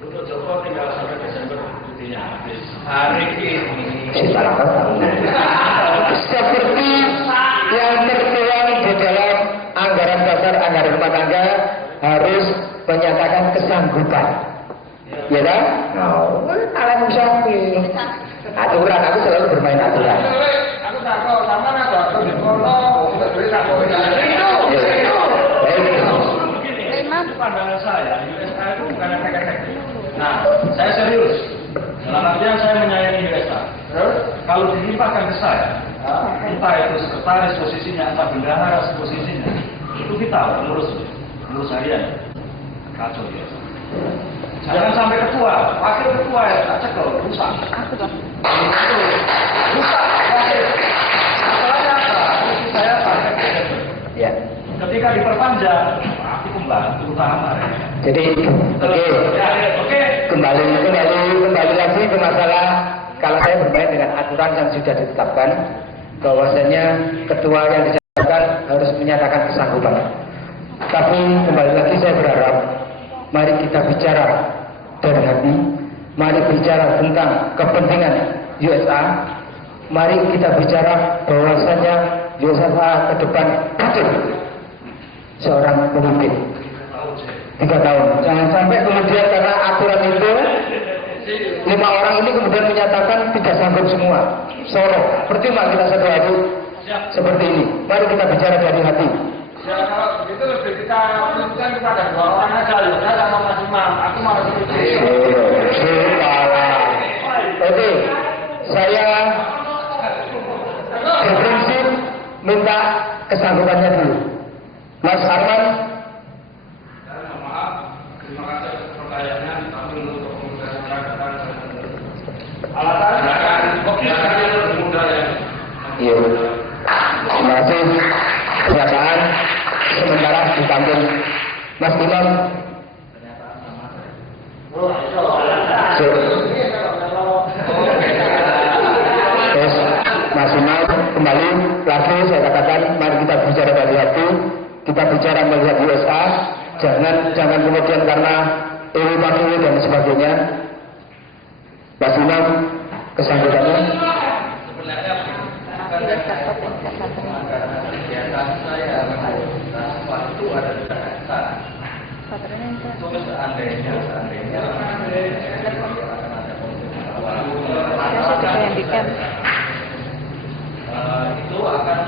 Untuk Joko tinggal sampai Desember cutinya habis. Hari ini. Seperti yang tertuang di dalam anggaran dasar anggaran rumah tangga harus menyatakan kesanggupan. Ya kan? No, alam sapi. Aturan, aku selalu bermain aturan. Aku takut sama apa? Di kono, beri takut. Itu pandangan saya, USA itu bukan efek-efek. Nah, saya serius. Dalam artian saya menyayangi USA. Terus, kalau dilimpahkan ke saya, entah itu sekretaris posisinya, entah bendahara posisinya, itu kita pengurus harian. Kacau ya. Jangan sampai ketua, wakil ketua ya, tak cekel, rusak. Rusak, wakil. Masalahnya apa? Saya pakai Ya. ketika diperpanjang, aku membantu utama ya. Jadi, oke. Kembali lagi ke masalah kalau saya bermain dengan aturan yang sudah ditetapkan, bahwasanya ketua yang dijalankan harus menyatakan kesanggupan. Tapi kembali lagi saya berharap, mari kita bicara dari hati, mari bicara tentang kepentingan USA, mari kita bicara bahwasanya USA ke depan butuh seorang pemimpin 3 tahun. Jangan sampai kemudian karena aturan itu 5 orang ini kemudian menyatakan tidak sanggup semua. Solo, percuma kita satu hati seperti ini. Mari kita bicara dari hati. Ya kalau begitu lebih kita tunjukkan kepada 2 orang aja, ya sama Mas Imam. Aku mau seperti itu. Oke, saya berprinsip minta kesanggupannya dulu. Mas Arman. Maaf, terima kasih atas pertanyaannya, tapi untuk kemudahan alasan akan lebih mudah ya. Iya. Terima kasih. Pernyataan sementara ditampung Mas Imam. Terus Mas Imam kembali lagi saya katakan mari kita bicara dari hati, kita bicara melihat USA, jangan kemudian karena ini dan sebagainya. Mas Imam kesanggupannya. Sebenarnya kegiatan saya waktu ada di Jakarta. Itu seandainya itu akan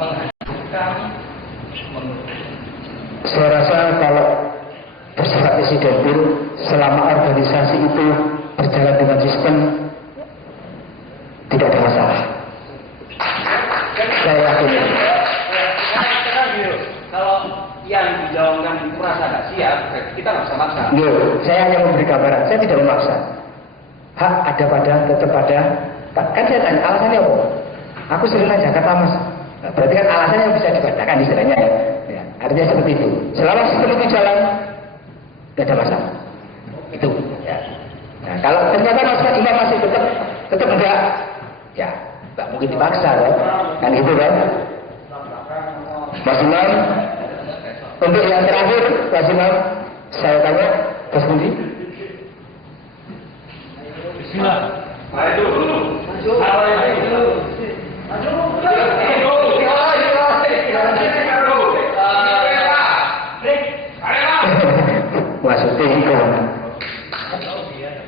menghancurkan. Saya rasa kalau bersifat presidentil selama organisasi itu berjalan dengan sistem tidak ada masalah. Saya yakin. Kalau yang dijalankan merasa nggak siap, kita nggak bisa maksa. Saya hanya memberi gambaran, saya tidak memaksa. Hak ada pada, tetap ada. Kan saya tanya alasannya apa? Aku sering nanya kata Mas. Berarti kan alasannya bisa dibacakan istilahnya ya. Artinya seperti itu. Selama sistem itu jalan, tidak ada masalah. Itu. Ya. Nah, kalau ternyata Mas Imam masih tetap enggak, ya nggak mungkin dipaksa kan gitu kan. Mas Imam, untuk yang terakhir Mas Imam, saya tanya Mas Budi. Bismillah. Maju dulu. Maju. Maksudnya itu.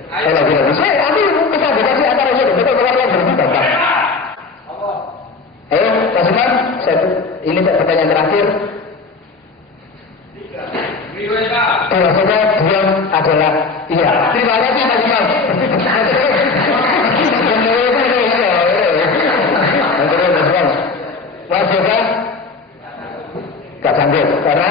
Saya lagi saya nanti kita dikasih antara saya betul kalau berbeda. Ayo, Mas Imam, ini pertanyaan terakhir. Biasanya diam adalah iya. Terima kasih Mas Imam. Mas juga gak sanggup karena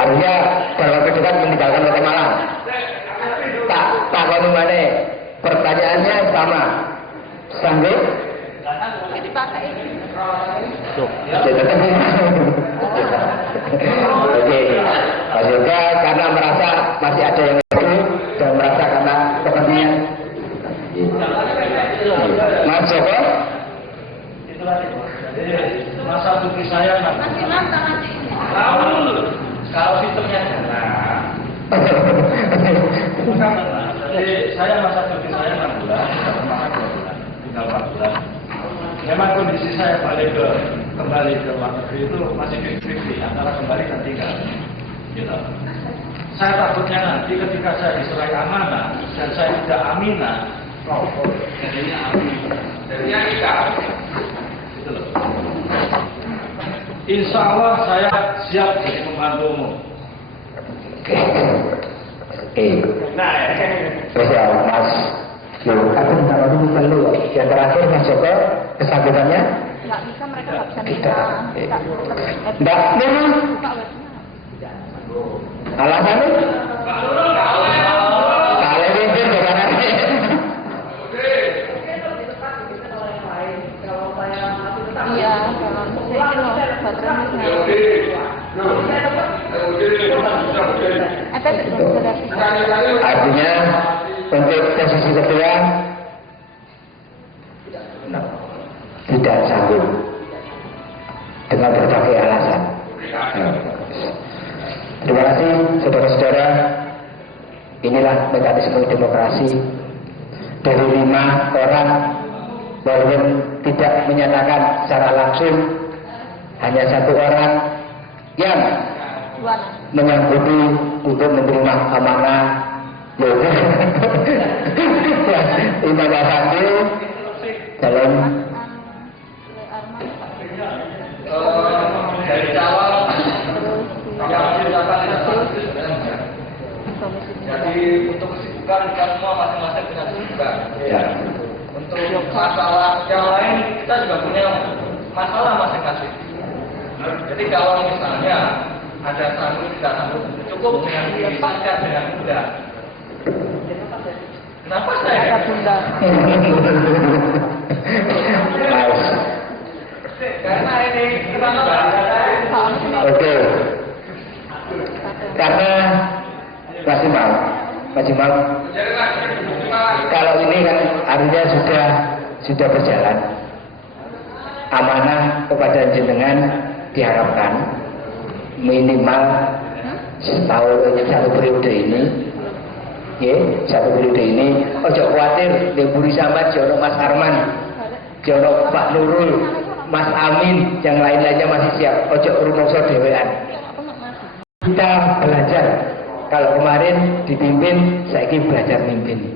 artinya dalam kedekat meninggalkan Kota Malang. Tak mana pertanyaannya sama. Sanggup? Oke, Mas Yoga karena merasa masih ada yang itu dan merasa karena kepentingan. Mas Joko? Jadi masa cuti saya kalau sistemnya jadi saya masa cuti saya 6 bulan, makan 2 bulan, tinggal 4 bulan. Memang kondisi saya kembali ke luar negeri itu masih 50-50 antara kembali dan tinggal. Gitu. Saya takutnya nanti ketika saya diserai amanah dan saya tidak aminah, jadinya aminah, jadinya nikah. Gitu loh. Insya Allah saya siap jadi pembantumu. Nah, terus ya Mas, aku minta dulu perlu. Yang terakhir Mas Joko, kesakitannya? Nggak bisa, mereka nggak bisa nikah. Nggak, memang. Alasannya? Kalau itu bagaimana? Iya, kalau saya loh, baterainya. Artinya untuk posisi kedua tidak sanggup dengan berbagai alasan. Terima kasih saudara-saudara. Inilah mekanisme demokrasi. Dari 5 orang walaupun tidak menyatakan secara langsung, hanya 1 orang yang menyanggupi untuk menerima amanah Imam Afandi dalam Dari awal jadi untuk kesibukan kita semua masing-masing punya kesibukan. ya. Untuk masalah yang lain kita juga punya masalah masing-masing. Jadi kalau misalnya ada sanggup tidak sanggup, cukup dengan dilibatkan dengan mudah. Kenapa saya? Bunda. Karena ini kenapa? Oke. Karena maksimal. Kalau ini kan artinya sudah berjalan. Amanah kepada jenengan diharapkan minimal setahun 1 periode ini. Ya, 1 periode ini. Ojo khawatir, Deburi Samad, Jono Mas Arman, Jono Pak Nurul, Mas Amin, yang lain-lainnya masih siap. Ojo rumongso dewean. Kita belajar. Kalau kemarin dipimpin, saya ingin belajar mimpin.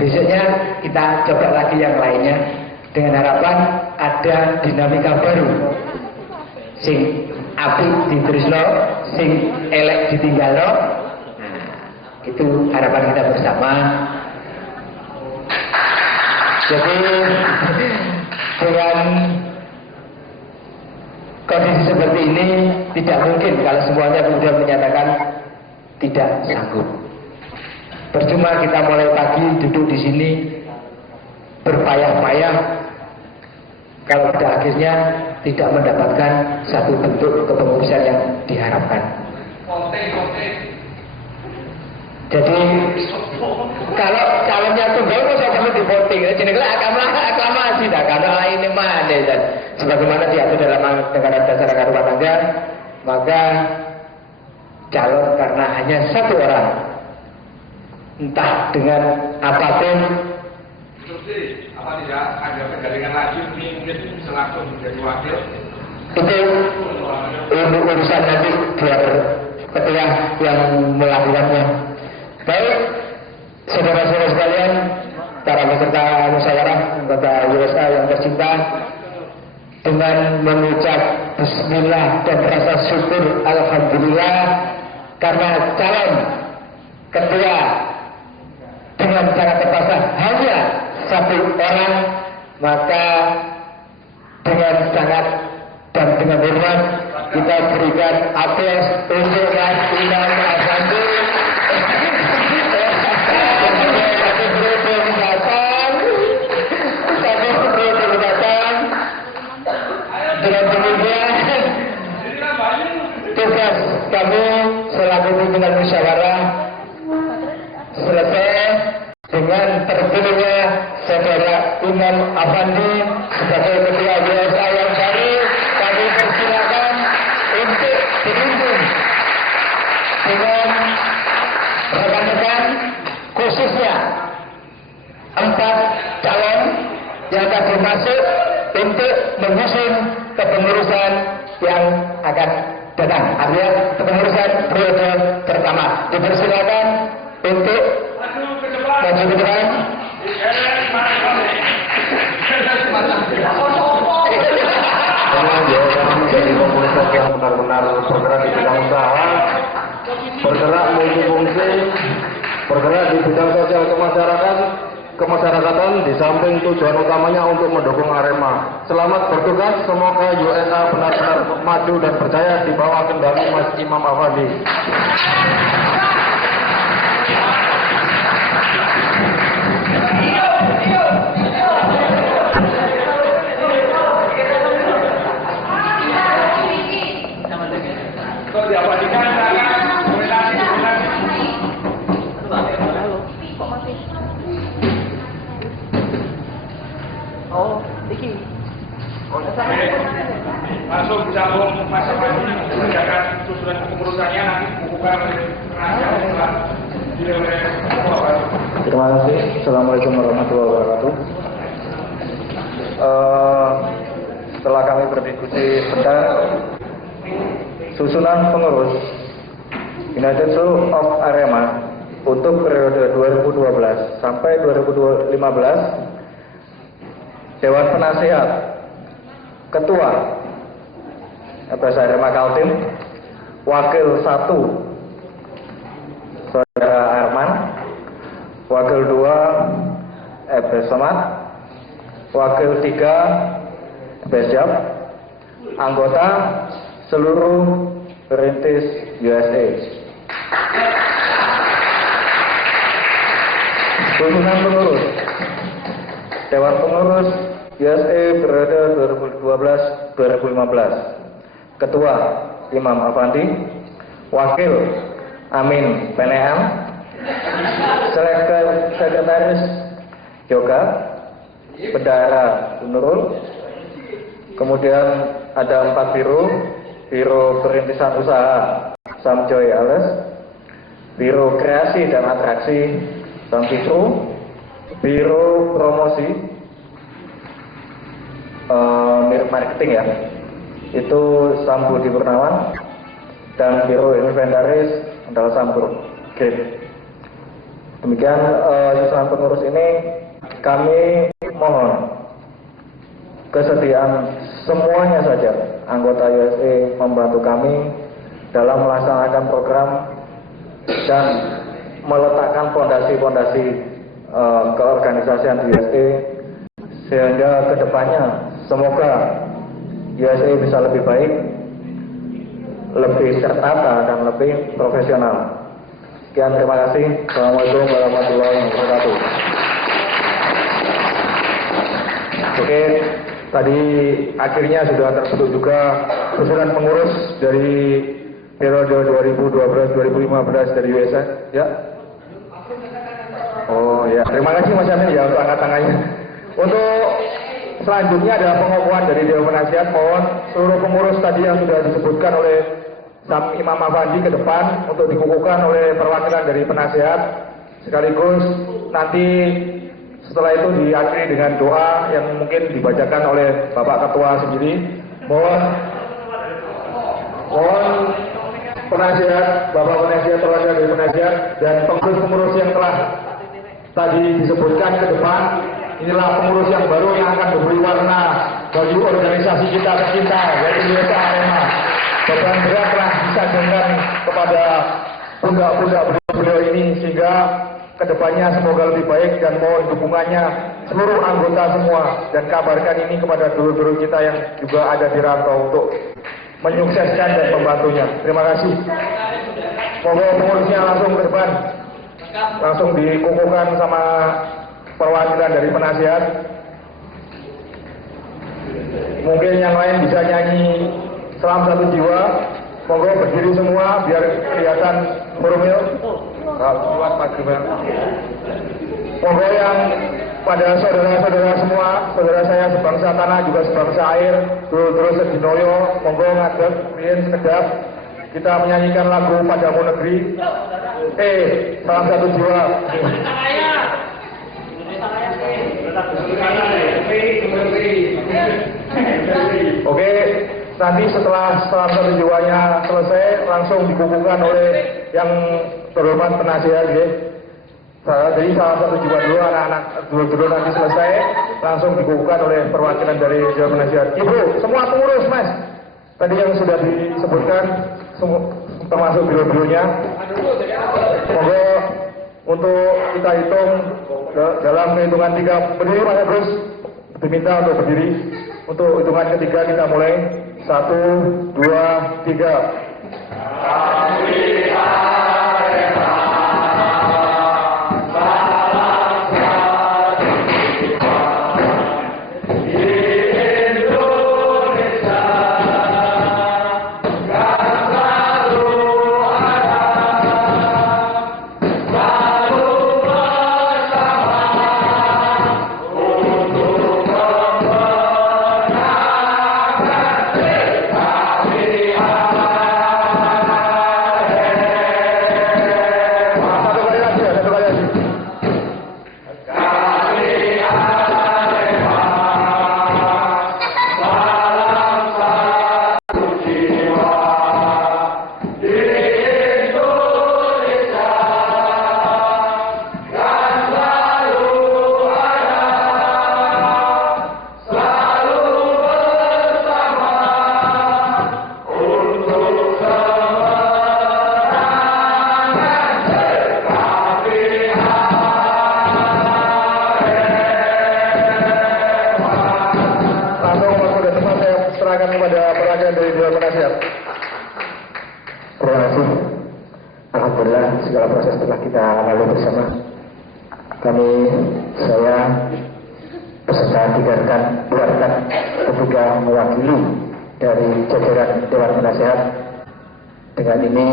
Besoknya kita coba lagi yang lainnya dengan harapan ada dinamika baru. Sing api diterusno, sing elek ditinggalno. Nah, itu harapan kita bersama. Jadi dengan kondisi seperti ini tidak mungkin kalau semuanya kemudian menyatakan tidak sanggup. Percuma kita mulai pagi duduk di sini berpayah-payah kalau pada akhirnya tidak mendapatkan satu bentuk kepengurusan yang diharapkan. Jadi kalau calonnya tunggal kok saya perlu di voting. Jenenge aklamasi dah karena lain mana dan sebagaimana diatur dalam negara dasar negara rumah tangga, maka calon karena hanya 1 orang, entah dengan apapun, apa tidak ada perbandingan lagi mungkin bisa langsung menjadi wakil. itu urusan nanti biar ketua yang melakukannya. Baik, saudara-saudara sekalian, para peserta musyawarah anggota USA yang tercinta, dengan mengucap bismillah dan rasa syukur alhamdulillah karena calon ketua dengan cara terpaksa hanya 1 orang, maka dengan sangat dan dengan hormat kita berikan aplaus untuk Mas Imam Afandi. kami selaku pimpinan musyawarah selesai dengan terpilihnya Saudara Imam Afandi sebagai Ketua YSA yang baru. Kami persilakan untuk dipimpin dengan rekan-rekan, khususnya 4 calon yang tadi masuk untuk menyusun kepengurusan yang akan datang, artinya kepengurusan periode pertama. Dipersilakan untuk maju ke depan. Menjadi komunitas yang benar-benar bergerak di bidang usaha, bergerak multifungsi, bergerak di bidang sosial kemasyarakatan di samping tujuan utamanya untuk mendukung Arema. Selamat bertugas, semoga USA benar-benar maju dan berjaya di bawah kendali Mas Imam Afandi. Langsung disambung Mas Afandi mengerjakan susunan kepengurusannya nanti bukukan oleh penasihat setelah oleh Ketua Baru. Terima kasih. Assalamualaikum warahmatullahi wabarakatuh. Setelah kami berdiskusi tentang susunan pengurus United Soul of Arema untuk periode 2012 sampai 2015, Dewan Penasihat, Ketua FS Arema Kaltim, Wakil 1 Saudara Arman, Wakil 2 FS Somad, Wakil 3 FS Jab, anggota seluruh perintis USA. Susunan pengurus Dewan Pengurus USA periode 2012-2015. Ketua Imam Afandi, Wakil Amin Peneam, Sekretaris Yoga Bendara Nurul. Kemudian ada 4 Biro Perintisan Usaha Samjoy Ales, Biro Kreasi dan Atraksi Samfitru, Biro Promosi Marketing ya, itu Sambudi Purnawan, dan Biro Inventaris adalah Sambur Grip. Demikian susunan pengurus ini. Kami mohon kesediaan semuanya saja anggota USA membantu kami dalam melaksanakan program dan meletakkan fondasi-fondasi keorganisasian di USA, sehingga kedepannya semoga USA bisa lebih baik, lebih tertata dan lebih profesional. Sekian, terima kasih. Assalamualaikum warahmatullahi wabarakatuh. Oke, tadi akhirnya sudah terbentuk juga susunan pengurus dari periode 2012-2015 dari USA. Ya. Oh ya, terima kasih Mas Amin ya untuk angkat tangannya. Untuk selanjutnya adalah pengukuhan dari Dewan Penasihat. Mohon seluruh pengurus tadi yang sudah disebutkan oleh Imam Afandi ke depan untuk dikukuhkan oleh perwakilan dari penasihat. Sekaligus nanti setelah itu diakhiri dengan doa yang mungkin dibacakan oleh Bapak Ketua sendiri. Mohon penasihat, Bapak penasihat, perwakilan dari penasihat dan pengurus-pengurus yang telah tadi disebutkan ke depan. Inilah pengurus yang baru yang akan memberi warna bagi organisasi kita tercinta, yaitu USA Arema. Beban berat telah disandarkan kepada pundak-pundak beliau ini, sehingga kedepannya semoga lebih baik, dan mohon dukungannya seluruh anggota semua, dan kabarkan ini kepada dulur-dulur kita yang juga ada di rantau untuk menyukseskan dan membantunya. Terima kasih. Mohon pengurusnya langsung ke depan, langsung dikukuhkan sama perwakilan dari penasihat. Mungkin yang lain bisa nyanyi Salam Satu Jiwa Monggo berdiri semua biar kelihatan formal. Buat Pak Gubernur. Monggo yang pada saudara-saudara semua, saudara saya sebangsa tanah juga sebangsa air, terus sedinoyo, monggo ngadeg, riyen sekedap. Kita menyanyikan lagu Padamu Negeri. Salam satu jiwa. Oke, nanti setelah salam satu jiwanya selesai, langsung dikukuhkan oleh yang terhormat penasihat, ya. Jadi salam satu jiwa dulu, anak-anak dulu nanti selesai, langsung dikukuhkan oleh perwakilan dari Dewan Penasihat. Ibu, semua pengurus, Mas. Tadi yang sudah disebutkan, termasuk biro-bironya. Monggo untuk kita hitung dalam hitungan 3, berdiri Mas Agus, diminta untuk berdiri. Untuk hitungan ketiga kita mulai. 1, 2, 3. Alhamdulillah segala proses telah kita lalui bersama. Saya beserta digarkan ketika mewakili dari jajaran Dewan Penasihat dengan ini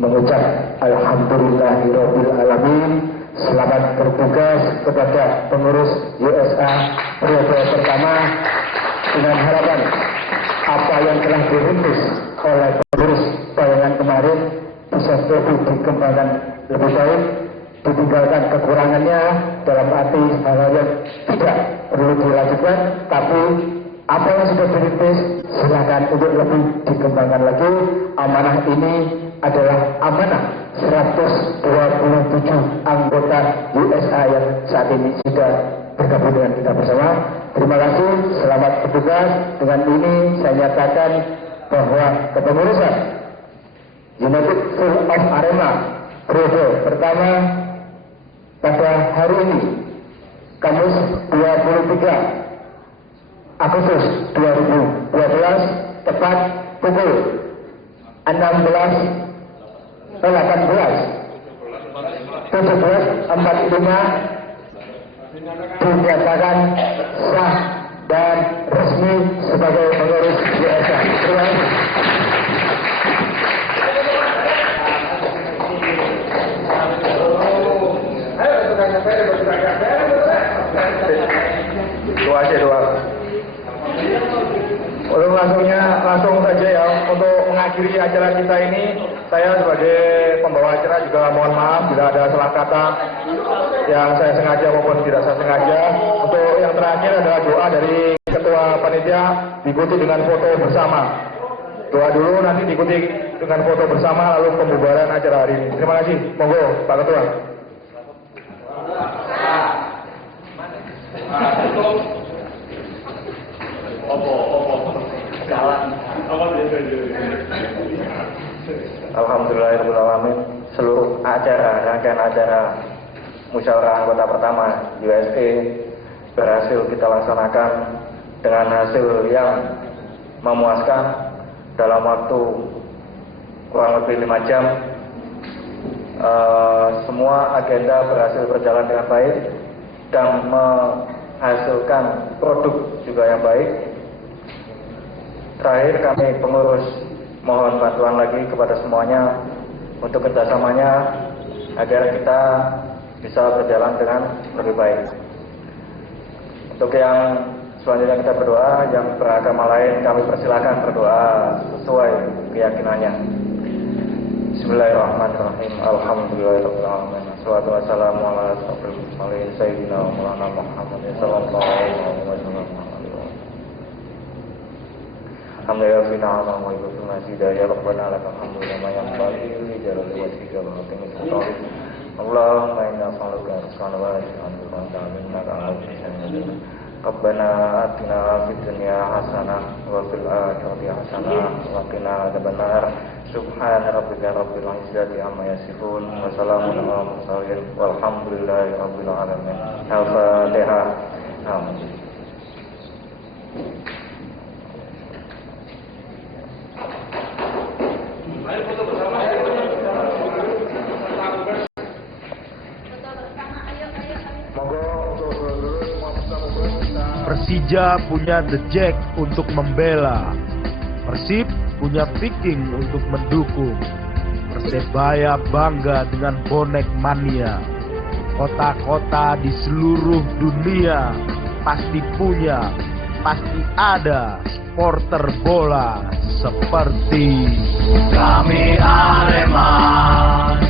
mengucap Alhamdulillahirabbil alamin. Selamat bertugas kepada pengurus USA periode pertama, dengan harapan apa yang telah dirintis oleh pengurus bayangan kemarin bisa terus dikembangkan lebih baik, ditinggalkan kekurangannya dalam arti hal-hal yang tidak perlu dilanjutkan, tapi apa yang sudah dirintis silakan untuk lebih dikembangkan lagi. Amanah ini adalah amanah 127 anggota USA yang saat ini sudah bergabung dengan kita bersama. Terima kasih, selamat bertugas. Dengan ini saya nyatakan bahwa kepengurusan United Full of Arema periode pertama pada hari ini, Kamis 23 Agustus 2012, tepat pukul 17.45 dinyatakan sah dan resmi sebagai pengurus USA. Terima kasih. Doa. Langsung saja ya, untuk mengakhiri acara kita ini, saya sebagai pembawa acara juga mohon maaf bila ada salah kata yang saya sengaja maupun tidak saya sengaja. Untuk yang terakhir adalah doa dari Ketua Panitia diikuti dengan foto bersama. Doa dulu, nanti diikuti dengan foto bersama, lalu pembubaran acara hari ini. Terima kasih. Monggo Pak Ketua. Alhamdulillahirrahmanirrahim. Seluruh rangkaian acara musyawarah anggota pertama USA berhasil kita laksanakan dengan hasil yang memuaskan dalam waktu kurang lebih 5 jam. Semua agenda berhasil berjalan dengan baik dan menghasilkan produk juga yang baik. Terakhir, kami pengurus mohon bantuan lagi kepada semuanya untuk kerjasamanya agar kita bisa berjalan dengan lebih baik. Untuk yang selanjutnya kita berdoa, yang beragama lain kami persilakan berdoa sesuai keyakinannya. Bismillahirrahmanirrahim. Alhamdulillahirabbil alamin. Wassalatu wassalamu ala asyrofil mursalin sayyidina wa maulana Muhammad sallallahu alaihi wasallam. Alhamdulillah fina ala wa ibaduna hidayah rabbana lakal hamdu lama yanbaghi li jalali wajhika wa azimi sultanik. Allahumma inna nas'aluka rizqan wasi'an wa ta'minaka al-hasanah. Rabbana atina fid dunya hasanah wa fil akhirati hasanah wa qina adzabannar. Subhana rabbika rabbil izzati amma yasifun wa salamun alal mursalin walhamdulillahi rabbil alamin. Al-Fatihah. Amin. Persija punya The Jack untuk membela, Persib punya Viking untuk mendukung, Persebaya bangga dengan bonek mania. Kota-kota di seluruh dunia pasti punya, pasti ada supporter bola seperti kami. Arema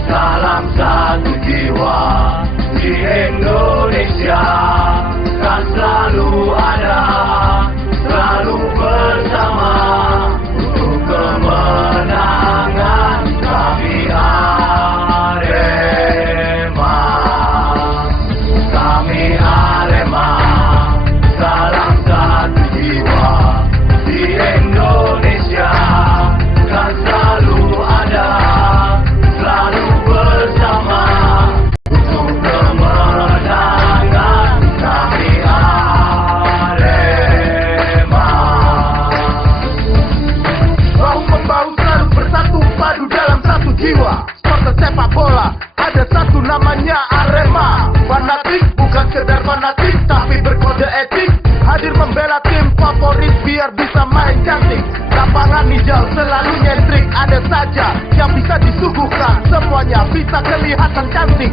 dalam satu jiwa, di Indonesia kan selalu ada, selalu bersama untuk kemenangan. Kami Arema, kami Arema, salam satu jiwa, di Indonesia kan selalu ada, selalu bersama untuk kemenangan. Kami Arema, bahu membahu selalu bersatu padu dalam satu jiwa. Supporter sepak bola ada satu namanya Arema. Fanatik bukan sekedar fanatik tapi berkode etik, hadir membela tim favorit biar bisa main cantik. Lapangan hijau selalu nyentrik, ada saja yang bisa disuguhkan, semuanya bisa kelihatan cantik.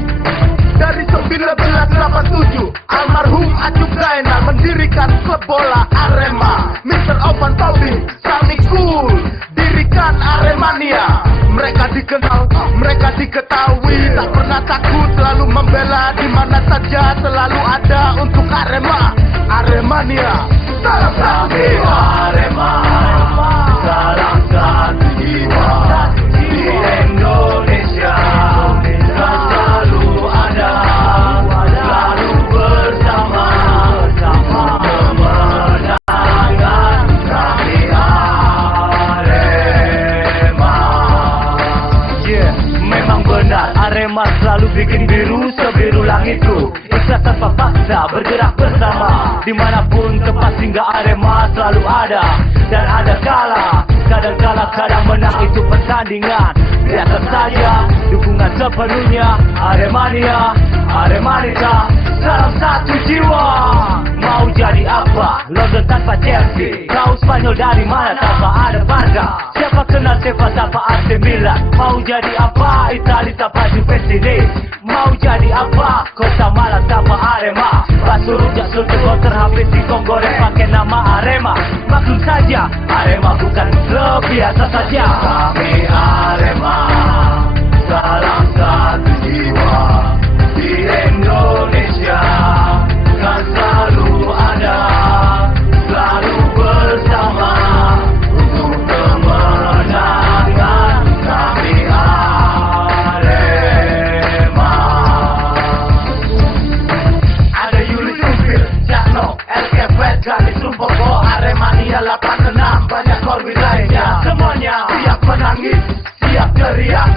Dari 1987 almarhum Acuk Zainal mendirikan klub bola Arema. Mr. Open Tobing, Sami Cool dirikan Aremania. Mereka dikenal, mereka diketahui, tak pernah takut, selalu membela di mana saja, selalu ada untuk Arema. Aremania, salam satu Arema, salam satu jiwa, di Indonesia kan selalu ada, selalu bersama kemenangan. Kami Arema. Yeah, memang benar Arema selalu bikin biru sebiru langitku. Ikhlas tanpa paksa, bergerak bersama, dimanapun tempat singgah Arema selalu ada. Dan ada kala, kadang kalah, kadang menang, itu pertandingan. Biasa saja, dukungan sepenuhnya. Aremania, Aremanita, salam satu jiwa. Mau jadi apa? London tanpa Chelsea, kau Spanyol dari mana tanpa ada Barca? Siapa kenal Sepa tanpa AC Milan? Mau jadi apa? Italia tanpa Juventus. Mau jadi apa? Kota Malang tanpa Arema. Bakso rujak sultan kau terhabis di Konggoreng pakai nama Arema. Maklum saja, Arema bukan klub biasa saja. Kami Arema, salam satu jiwa, di Indonesia kan selalu ada, selalu bersama untuk kemenangan. Kami Arema. Ada Yuli Sumpil, Jakno, LKP, Galis, Rumpopo, Aremania 86, banyak korwin lainnya. Semuanya siap menangis, siap teriak,